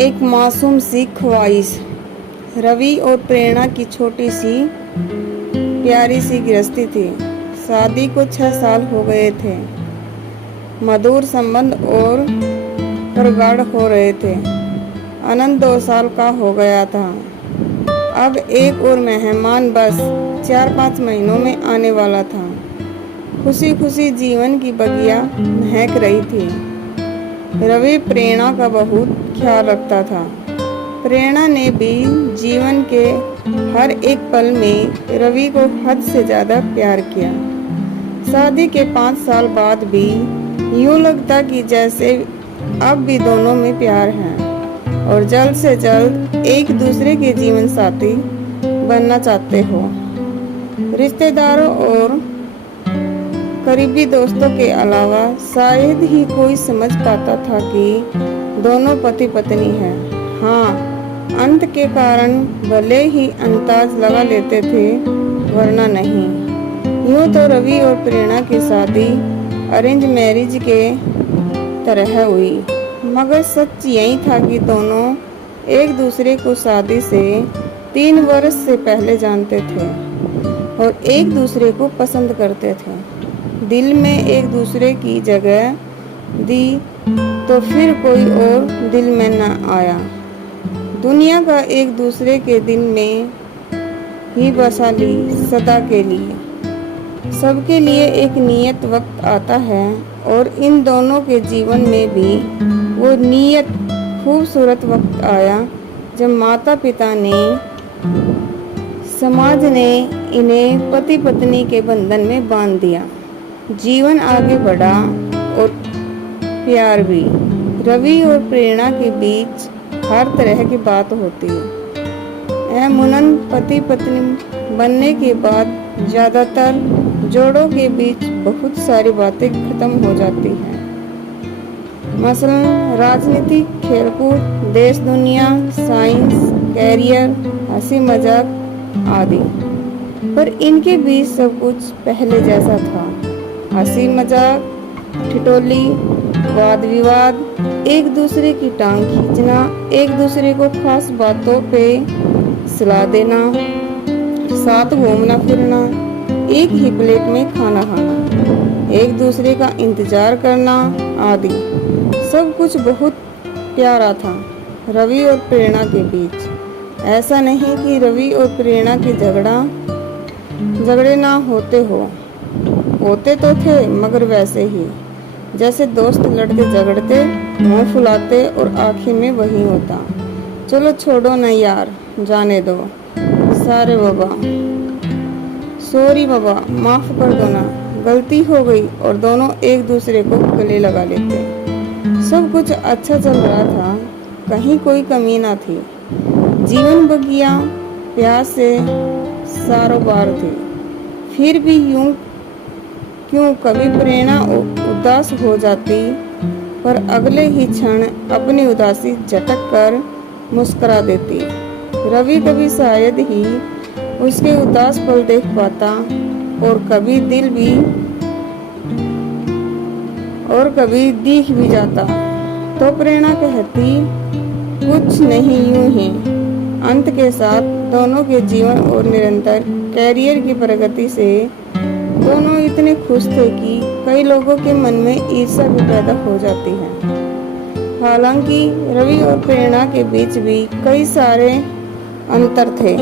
एक मासूम सी ख्वाहिश। रवि और प्रेरणा की छोटी सी प्यारी सी गृहस्थी थी। शादी को 6 साल हो गए थे। मधुर संबंध और प्रगाढ़ हो रहे थे। आनंद 2 साल का हो गया था। अब एक और मेहमान बस 4-5 महीनों में आने वाला था। खुशी खुशी जीवन की बगिया महक रही थी। रवि प्रेरणा का बहुत ख्याल रखता था। प्रेरणा ने भी जीवन के हर एक पल में रवि को हद से ज़्यादा प्यार किया। शादी के 5 साल बाद भी यूँ लगता कि जैसे अब भी दोनों में प्यार है और जल्द से जल्द एक दूसरे के जीवन साथी बनना चाहते हो। रिश्तेदारों और करीबी दोस्तों के अलावा शायद ही कोई समझ पाता था कि दोनों पति पत्नी हैं। हाँ, अंत के कारण भले ही अंदाज लगा लेते थे, वरना नहीं। यूँ तो रवि और प्रेरणा की शादी अरेंज मैरिज के तरह हुई, मगर सच यही था कि दोनों एक दूसरे को शादी से 3 वर्ष से पहले जानते थे और एक दूसरे को पसंद करते थे। दिल में एक दूसरे की जगह दी तो फिर कोई और दिल में न आया। दुनिया का एक दूसरे के दिल में ही बसा ली सदा के लिए। सबके लिए एक नियत वक्त आता है और इन दोनों के जीवन में भी वो नियत खूबसूरत वक्त आया जब माता पिता ने, समाज ने इन्हें पति पत्नी के बंधन में बांध दिया। जीवन आगे बढ़ा और प्यार भी। रवि और प्रेरणा के बीच हर तरह की बात होती है। मुनन पति पत्नी बनने के बाद ज़्यादातर जोड़ों के बीच बहुत सारी बातें खत्म हो जाती हैं, मसलन राजनीति, खेलकूद, देश दुनिया, साइंस, कैरियर, हंसी मजाक आदि। पर इनके बीच सब कुछ पहले जैसा था। हंसी मजाक, ठिठोली, वाद विवाद, एक दूसरे की टांग खींचना, एक दूसरे को खास बातों पे सलाह देना, साथ घूमना फिरना, एक ही प्लेट में खाना खाना, एक दूसरे का इंतजार करना आदि सब कुछ बहुत प्यारा था रवि और प्रेरणा के बीच। ऐसा नहीं कि रवि और प्रेरणा के झगड़े ना होते तो थे, मगर वैसे ही जैसे दोस्त लड़ते झगड़ते, मुंह फुलाते और आखिर में वही होता, चलो छोड़ो ना यार, जाने दो, सारे बाबा, सॉरी बाबा, माफ कर दो ना, गलती हो गई, और दोनों एक दूसरे को गले लगा लेते। सब कुछ अच्छा चल रहा था, कहीं कोई कमी ना थी। जीवन बगिया प्यार से सारोबार थी। फिर भी यूं क्यों कभी प्रेरणा उदास हो जाती, पर अगले ही क्षण अपनी उदासी झटक कर मुस्कुरा देती। रवि कभी शायद ही उसके उदास पल देख पाता और कभी दिख भी जाता तो प्रेरणा कहती, कुछ नहीं, यूं ही। अंत के साथ दोनों के जीवन और निरंतर कैरियर की प्रगति से दोनों इतने खुश थे कि कई लोगों के मन में ईर्ष्या भी पैदा हो जाती है। हालांकि रवि और प्रेरणा के बीच भी कई सारे अंतर थे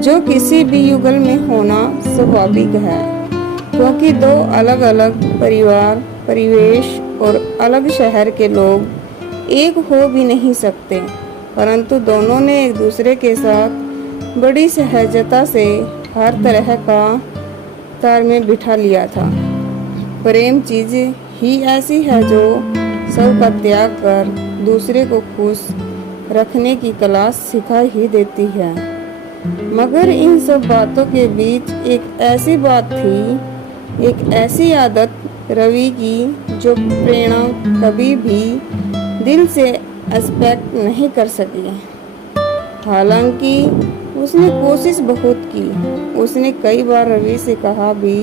जो किसी भी युगल में होना स्वाभाविक है, क्योंकि 2 अलग अलग परिवार, परिवेश और अलग शहर के लोग एक हो भी नहीं सकते। परंतु दोनों ने एक दूसरे के साथ बड़ी सहजता से हर तरह का तार में बिठा लिया था। प्रेम चीज ही ऐसी है जो सब का त्याग कर दूसरे को खुश रखने की कला सिखा ही देती है। मगर इन सब बातों के बीच एक ऐसी बात थी, एक ऐसी आदत रवि की जो प्रेरणा कभी भी दिल से एक्सपेक्ट नहीं कर सकी। हालांकि उसने कोशिश बहुत की। उसने कई बार रवि से कहा भी,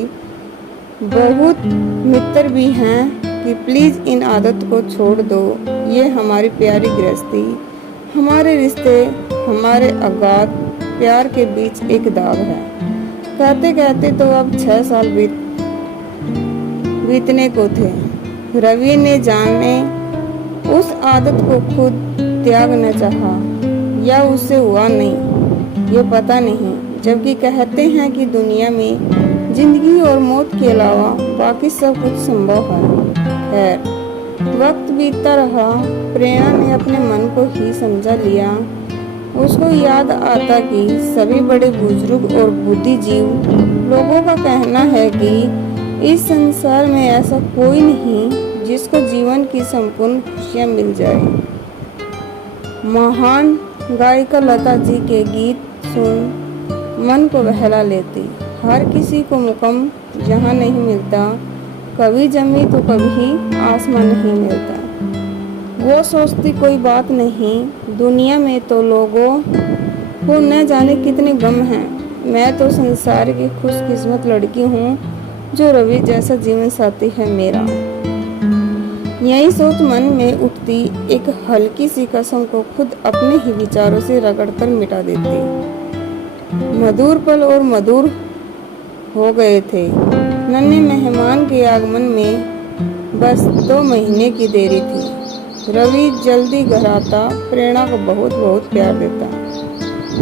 बहुत मित्र भी हैं कि प्लीज़ इन आदत को छोड़ दो। ये हमारी प्यारी गृहस्थी, हमारे रिश्ते, हमारे अगाध प्यार के बीच एक दाग है। कहते कहते तो अब 6 साल बीतने को थे। रवि ने जाने उस आदत को खुद त्यागना चाहा या उससे हुआ नहीं, ये पता नहीं। जबकि कहते हैं कि दुनिया में जिंदगी और मौत के अलावा बाकी सब कुछ संभव है। खैर, वक्त बीतता रहा, प्रेरणा ने अपने मन को ही समझा लिया। उसको याद आता कि सभी बड़े बुजुर्ग और बुद्धिजीव लोगों का कहना है कि इस संसार में ऐसा कोई नहीं जिसको जीवन की संपूर्ण खुशियाँ मिल जाए। महान गायिका लता जी के गीत सुन मन को बहला लेती। हर किसी को मुकाम जहाँ नहीं मिलता, कभी जमी तो कभी आसमान नहीं मिलता। वो सोचती कोई बात नहीं, दुनिया में तो लोगों को न जाने कितने गम हैं। मैं तो संसार की खुशकिस्मत लड़की हूँ जो रवि जैसा जीवन साथी है मेरा। यही सोच मन में उठती एक हल्की सी कसम को खुद अपने ही विचारों से रगड़कर मिटा देती। मधुर पल और मधुर हो गए थे। नन्हे मेहमान के आगमन में बस 2 महीने की देरी थी। रवि जल्दी घर आता, प्रेरणा को बहुत बहुत प्यार देता।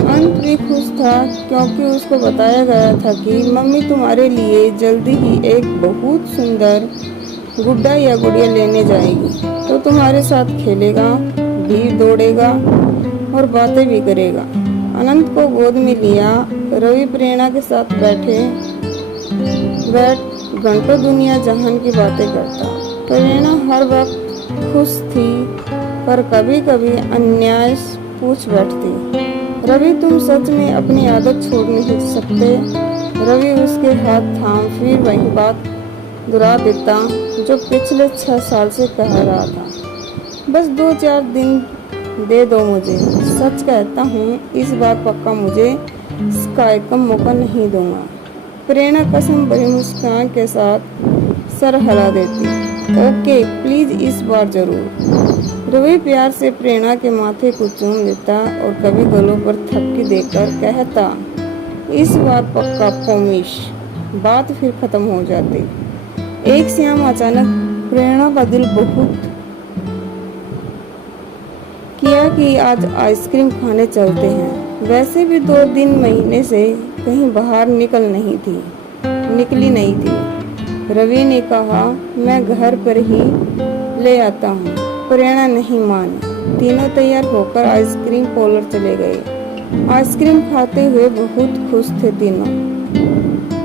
अंत भी खुश था क्योंकि उसको बताया गया था कि मम्मी तुम्हारे लिए जल्दी ही एक बहुत सुंदर गुड्डा या गुड़िया लेने जाएगी, तो तुम्हारे साथ खेलेगा, भी दौड़ेगा और बातें भी करेगा। अनंत को गोद में लिया रवि प्रेरणा के साथ बैठ घंटों दुनिया जहान की बातें करता। प्रेरणा हर वक्त खुश थी, पर कभी कभी अन्याय पूछ बैठती, रवि तुम सच में अपनी आदत छोड़ नहीं सकते? रवि उसके हाथ थाम फिर वही बात दोहरा देता जो पिछले 6 साल से कह रहा था। बस 2-4 दिन दे दो मुझे, सच कहता हूँ इस बार पक्का मुझे शिकायत का मौका नहीं दूंगा। प्रेरणा कसम भरी मुस्कान के साथ सर हिला देती। ओके प्लीज इस बार जरूर। रवि प्यार से प्रेरणा के माथे को चूम लेता और कभी गलों पर थपकी देकर कहता, इस बार पक्का प्रॉमिस। बात फिर खत्म हो जाती। एक शाम अचानक प्रेरणा का दिल बहुत किया कि आज आइसक्रीम खाने चलते हैं। वैसे भी 2 दिन महीने से कहीं बाहर निकली नहीं थी। रवि ने कहा मैं घर पर ही ले आता हूँ। प्रेरणा नहीं मानी। तीनों तैयार होकर आइसक्रीम पार्लर चले गए। आइसक्रीम खाते हुए बहुत खुश थे तीनों।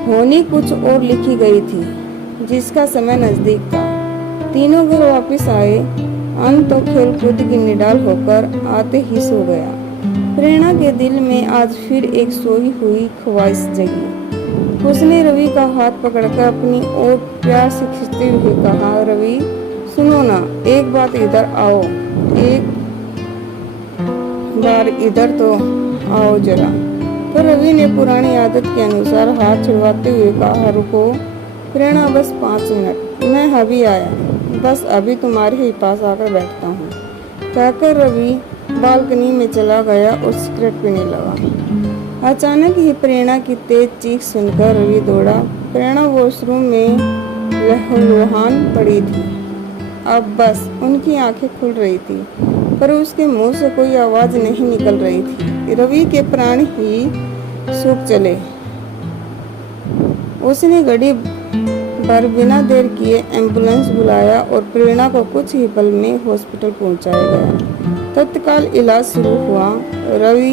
होनी कुछ और लिखी गई थी जिसका समय नजदीक था। तीनों घर वापस आए। अंत तो खेल कूद की निडाल होकर आते ही सो गया। प्रेरणा के दिल में आज फिर एक सोई हुई ख्वाहिश जगी। उसने रवि का हाथ पकड़कर अपनी ओर प्यार से खींचते हुए कहा, रवि सुनो ना, एक बात इधर आओ, एक बार इधर तो आओ जरा। तो रवि ने पुरानी आदत के अनुसार हाथ छुड़वाते हुए कहा, रुको प्रेरणा बस 5 मिनट, मैं अभी आया, बस अभी तुम्हारे ही पास आकर बैठता हूँ। कहकर रवि बालकनी में चला गया और सिगरेट पीने लगा। अचानक ही प्रेरणा की तेज चीख सुनकर रवि दौड़ा। प्रेरणा वॉशरूम में लहूलुहान पड़ी थी। अब बस उनकी आंखें खुल रही थी, पर उसके मुंह से कोई आवाज नहीं निकल रही थी। रवि के प्राण ही सूख चले। उसने घड़ी भर बिना देर किए एम्बुलेंस बुलाया और प्रेरणा को कुछ ही पल में हॉस्पिटल पहुंचाया गया। तत्काल इलाज शुरू हुआ। रवि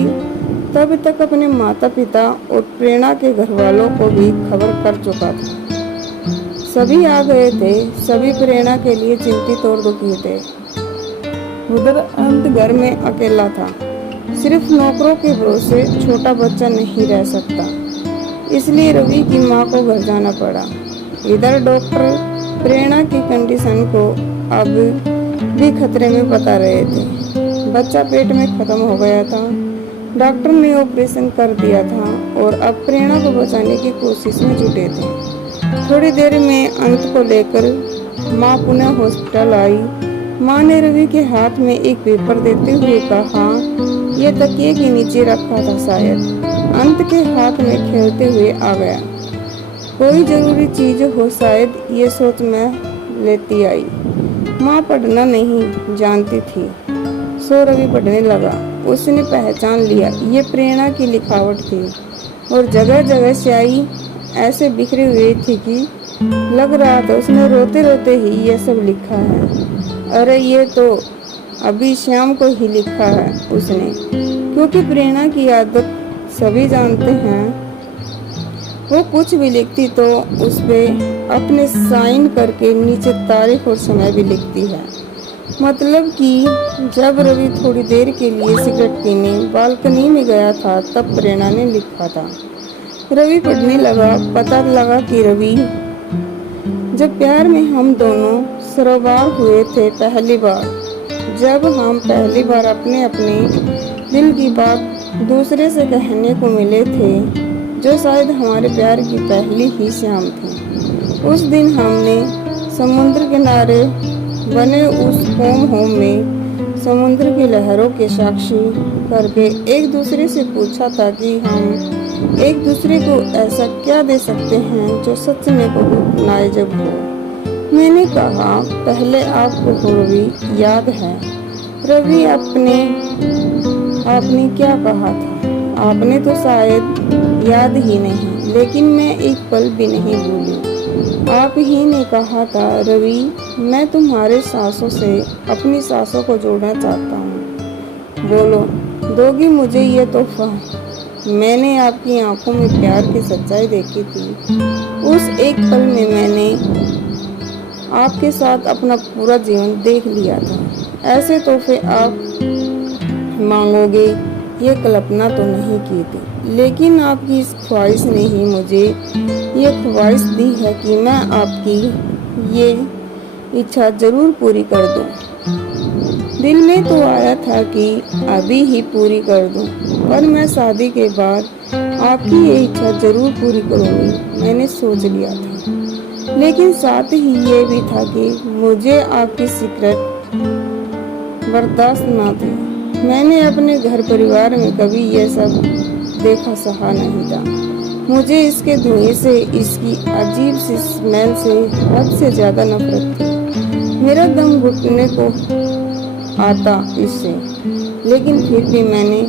तब तक अपने माता पिता और प्रेरणा के घर वालों को भी खबर कर चुका था। सभी आ गए थे। सभी प्रेरणा के लिए चिंतित और दुखी थे। उधर अंत घर में अकेला था। सिर्फ नौकरों के भरोसे छोटा बच्चा नहीं रह सकता, इसलिए रवि की माँ को घर जाना पड़ा। इधर डॉक्टर प्रेरणा की कंडीशन को अब भी खतरे में बता रहे थे। बच्चा पेट में खत्म हो गया था। डॉक्टर ने ऑपरेशन कर दिया था और अब प्रेरणा को बचाने की कोशिश में जुटे थे। थोड़ी देर में अंत को लेकर माँ पुनः हॉस्पिटल आई। माँ ने रवि के हाथ में एक पेपर देते हुए कहा, यह तकिए के नीचे रखा था, शायद अंत के हाथ में खेलते हुए आ गया। कोई जरूरी चीज हो शायद, ये सोच मैं लेती आई। माँ पढ़ना नहीं जानती थी, सो रवि पढ़ने लगा। उसने पहचान लिया, ये प्रेरणा की लिखावट थी और जगह जगह स्याही ऐसे बिखरी हुई थी कि लग रहा था उसने रोते रोते ही ये सब लिखा है। अरे ये तो अभी शाम को ही लिखा है उसने, क्योंकि प्रेरणा की आदत सभी जानते हैं। वो कुछ भी लिखती तो उस पे अपने साइन करके नीचे तारीख और समय भी लिखती है। मतलब कि जब रवि थोड़ी देर के लिए सिगरेट पीने बालकनी में गया था, तब प्रेरणा ने लिखा था। रवि पढ़ने लगा। पता लगा कि रवि, जब प्यार में हम दोनों सरोबार हुए थे पहली बार, जब हम पहली बार अपने अपने दिल की बात दूसरे से कहने को मिले थे, जो शायद हमारे प्यार की पहली ही शाम थी। उस दिन हमने समुद्र किनारे बने उस होम में समुद्र की लहरों के साक्षी करके एक दूसरे से पूछा था कि हम एक दूसरे को ऐसा क्या दे सकते हैं जो सच में बहुत नायाब हो। मैंने कहा, पहले आपको रवि याद है? रवि, आपने क्या कहा था? आपने तो शायद याद ही नहीं, लेकिन मैं एक पल भी नहीं भूली। आप ही ने कहा था, रवि, मैं तुम्हारे सांसों से अपनी सांसों को जोड़ना चाहता हूँ। बोलो, दोगी मुझे ये तोहफा? मैंने आपकी आंखों में प्यार की सच्चाई देखी थी। उस एक पल में मैंने आपके साथ अपना पूरा जीवन देख लिया था। ऐसे तोहफे आप मांगोगे ये कल्पना तो नहीं की थी, लेकिन आपकी इस ख्वाहिश ने ही मुझे ये ख्वाहिश दी है कि मैं आपकी ये इच्छा जरूर पूरी कर दूं। दिल में तो आया था कि अभी ही पूरी कर दूं, पर मैं शादी के बाद आपकी ये इच्छा जरूर पूरी करूंगी, मैंने सोच लिया था। लेकिन साथ ही ये भी था कि मुझे आपकी सिगरेट बर्दाश्त ना थी। मैंने अपने घर परिवार में कभी ये सब देखा सहा नहीं था। मुझे इसके धुएं से, इसकी अजीब सी स्मेल से हद से ज्यादा नफरत थी। मेरा दम घुटने को आता इससे, लेकिन फिर भी मैंने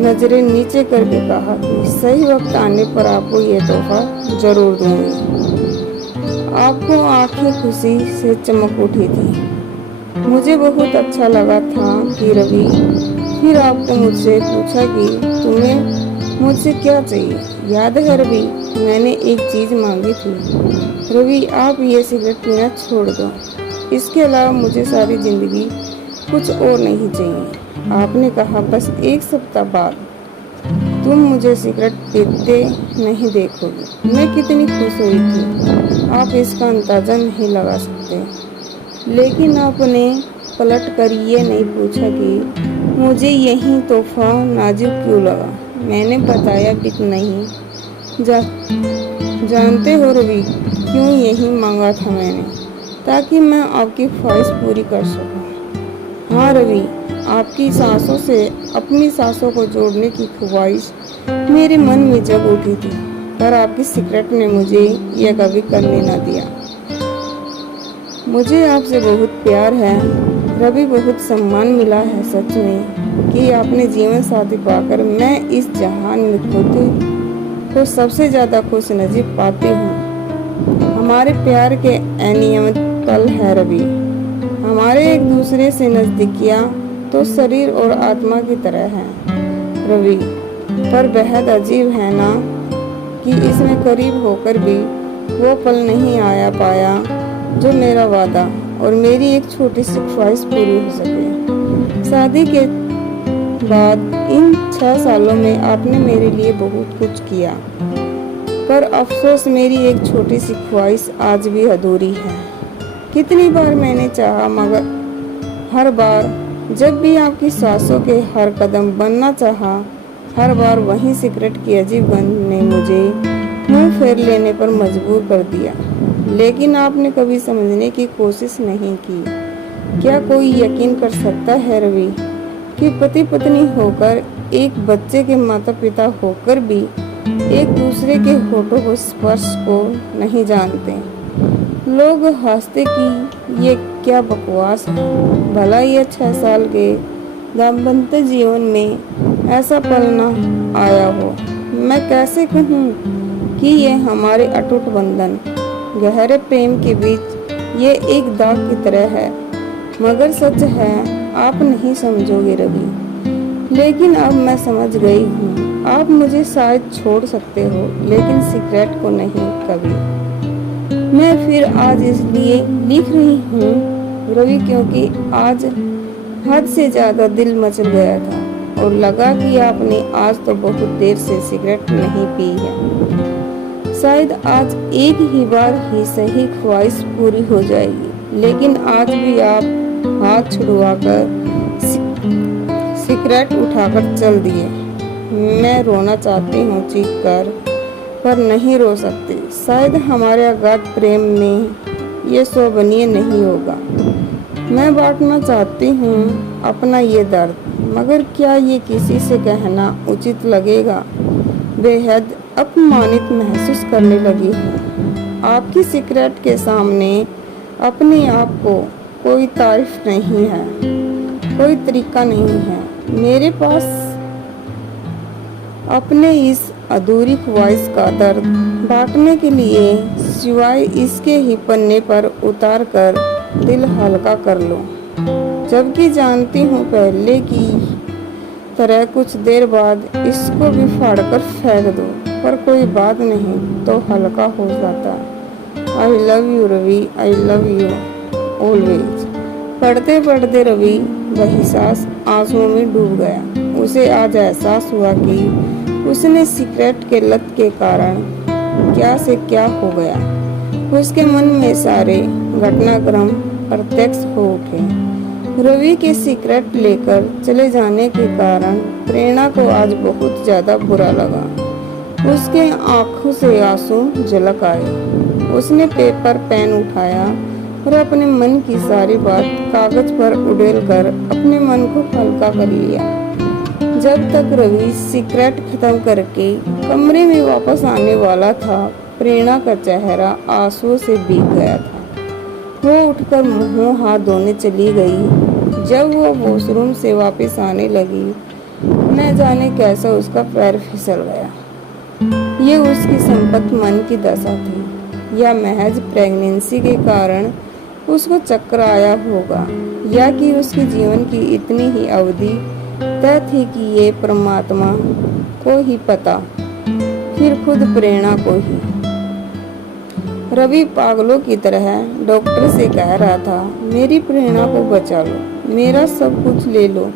नजरें नीचे करके कहा कि सही वक्त आने पर आपको ये तोहफा जरूर दूंगी। आपको आंखें खुशी से चमक उठी थी। मुझे बहुत अच्छा लगा था कि रवि, फिर आपको मुझसे पूछा कि तुम्हें मुझसे क्या चाहिए। याद है रवि, मैंने एक चीज मांगी थी। रवि, आप ये सिगरेट पीना छोड़ दो, इसके अलावा मुझे सारी जिंदगी कुछ और नहीं चाहिए। आपने कहा, बस एक सप्ताह बाद तुम मुझे सिगरेट पीते नहीं देखोगे। मैं कितनी खुश हुई थी, आप इसका अंदाजा नहीं लगा सकते। लेकिन आपने पलट कर ये नहीं पूछा कि मुझे यही तोहफा नाजुक क्यों लगा। मैंने बताया भी नहीं। जानते हो रवि, क्यों यही मांगा था मैंने? ताकि मैं आपकी ख्वाहिश पूरी कर सकूं। हाँ रवि, आपकी सांसों से अपनी सांसों को जोड़ने की ख्वाहिश मेरे मन में जग उठी थी, पर आपकी सिगरेट ने मुझे यह कभी करने न दिया। मुझे आपसे बहुत प्यार है रवि, बहुत सम्मान मिला है सच में कि आपने जीवन साथी पाकर मैं इस जहान में खुद को सबसे ज्यादा खुश नसीब पाती हूँ। हमारे प्यार के अनियमित पल है रवि। हमारे एक दूसरे से नजदीकियाँ तो शरीर और आत्मा की तरह है रवि, पर बेहद अजीब है ना कि इसमें करीब होकर भी वो पल नहीं आया पाया जो मेरा वादा और मेरी एक छोटी सी ख्वाहिश पूरी हो सके। शादी के बाद इन 6 सालों में आपने मेरे लिए बहुत कुछ किया, पर अफसोस मेरी एक छोटी सी ख्वाहिश आज भी अधूरी है। कितनी बार मैंने चाहा, मगर हर बार जब भी आपकी सांसों के हर कदम बनना चाहा, हर बार वही सिगरेट की अजीब गंध ने मुझे मुंह फेर लेने पर मजबूर कर दिया। लेकिन आपने कभी समझने की कोशिश नहीं की। क्या कोई यकीन कर सकता है रवि कि पति पत्नी होकर, एक बच्चे के माता पिता होकर भी एक दूसरे के होठों को स्पर्श को नहीं जानते। लोग हंसते कि ये क्या बकवास है। भला ये 6 साल के दाम्पत्य जीवन में ऐसा पल न आया हो। मैं कैसे कहूँ कि ये हमारे अटूट बंधन, गहरे प्रेम के बीच ये एक दाग की तरह है। मगर सच है, आप नहीं समझोगे रवि, लेकिन अब मैं समझ गई हूँ। आप मुझे शायद छोड़ सकते हो, लेकिन सिगरेट को नहीं कभी। मैं फिर आज इसलिए लिख रही हूँ रवि, क्योंकि आज हद से ज्यादा दिल मचल गया था और लगा कि आपने आज तो बहुत देर से सिगरेट नहीं पी है। शायद आज एक ही बार ही सही ख्वाहिश पूरी हो जाएगी, लेकिन आज भी आप हाथ छुड़वाकर सिगरेट उठाकर चल दिए। मैं रोना चाहती हूँ चीख कर, पर नहीं रो सकती। शायद हमारे अगाध प्रेम में ये शोभनीय नहीं होगा। मैं बांटना चाहती हूँ अपना ये दर्द, मगर क्या ये किसी से कहना उचित लगेगा। बेहद अपमानित महसूस करने लगी हूँ। आपकी सिगरेट के सामने अपने आप को कोई तारीफ नहीं है, कोई तरीका नहीं है मेरे पास अपने इस अधूरी ख्वाहिश का दर्द बांटने के लिए, सिवाय इसके ही पन्ने पर उतार कर दिल हल्का कर लो। जबकि जानती हूँ पहले की तरह कुछ देर बाद इसको भी फाड़कर फेंक दो, पर कोई बात नहीं, तो हल्का हो जाता। I love you Ravi, I love you always. पढ़ते पढ़ते रवि वही सांस आंसुओं में डूब गया। उसे आज एहसास हुआ कि उसने सिगरेट के लत के कारण क्या से क्या हो गया। उसके मन में सारे घटनाक्रम प्रत्यक्ष हो उठे। रवि के सिगरेट लेकर चले जाने के कारण प्रेरणा को आज बहुत ज्यादा बुरा लगा। उसके आंखों से आंसू झलक आए। उसने पेपर पेन उठाया और अपने मन की सारी बात कागज पर उड़ेल कर अपने मन को हल्का कर लिया। जब तक रवि सिगरेट खत्म करके कमरे में वापस आने वाला था, प्रेरणा का चेहरा आंसुओं से भीग गया था। वो उठकर मुंह हाथ धोने चली गई। जब वो वॉशरूम से वापस आने लगी, न जाने कैसा उसका पैर फिसल गया। ये उसकी संपत्त मन की दशा थी, या महज प्रेगनेंसी के कारण उसको चक्कर आया होगा, या कि उसके जीवन की इतनी ही अवधि तय थी कि ये परमात्मा को ही पता, फिर खुद प्रेरणा को ही। रवि पागलों की तरह डॉक्टर से कह रहा था, मेरी प्रेरणा को बचा लो, मेरा सब कुछ ले लो,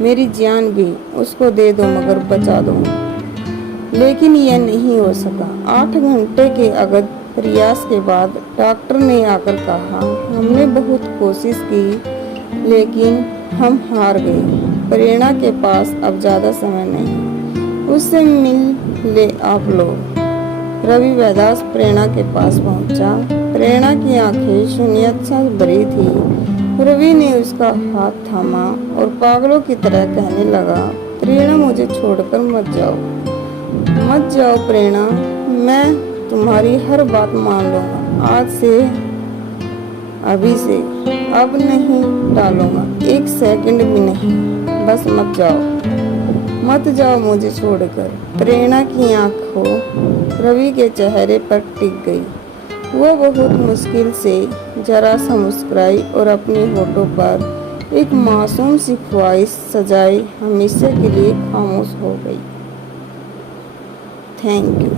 मेरी जान भी उसको दे दो, मगर बचा दो। लेकिन यह नहीं हो सका। 8 घंटे के अगद प्रयास के बाद डॉक्टर ने आकर कहा, हमने बहुत कोशिश की, लेकिन हम हार गए। प्रेरणा के पास अब ज्यादा समय नहीं, उससे मिल ले आप लोग। रवि वैदास प्रेरणा के पास पहुंचा। प्रेरणा की आंखें शून्यता भरी थी। रवि ने उसका हाथ थामा और पागलों की तरह कहने लगा, प्रेरणा मुझे छोड़कर मत जाओ, मत जाओ प्रेरणा, मैं तुम्हारी हर बात मान लूंगा। आज से, अभी से, अब नहीं टालूंगा, 1 सेकंड भी नहीं, बस मत जाओ, मत जाओ मुझे छोड़कर। प्रेरणा की आंखों रवि के चेहरे पर टिक गई। वो बहुत मुश्किल से जरा सा मुस्कुराई और अपने होठों पर एक मासूम सी ख्वाहिश सजाई हमेशा के लिए खामोश हो गई। Thank you.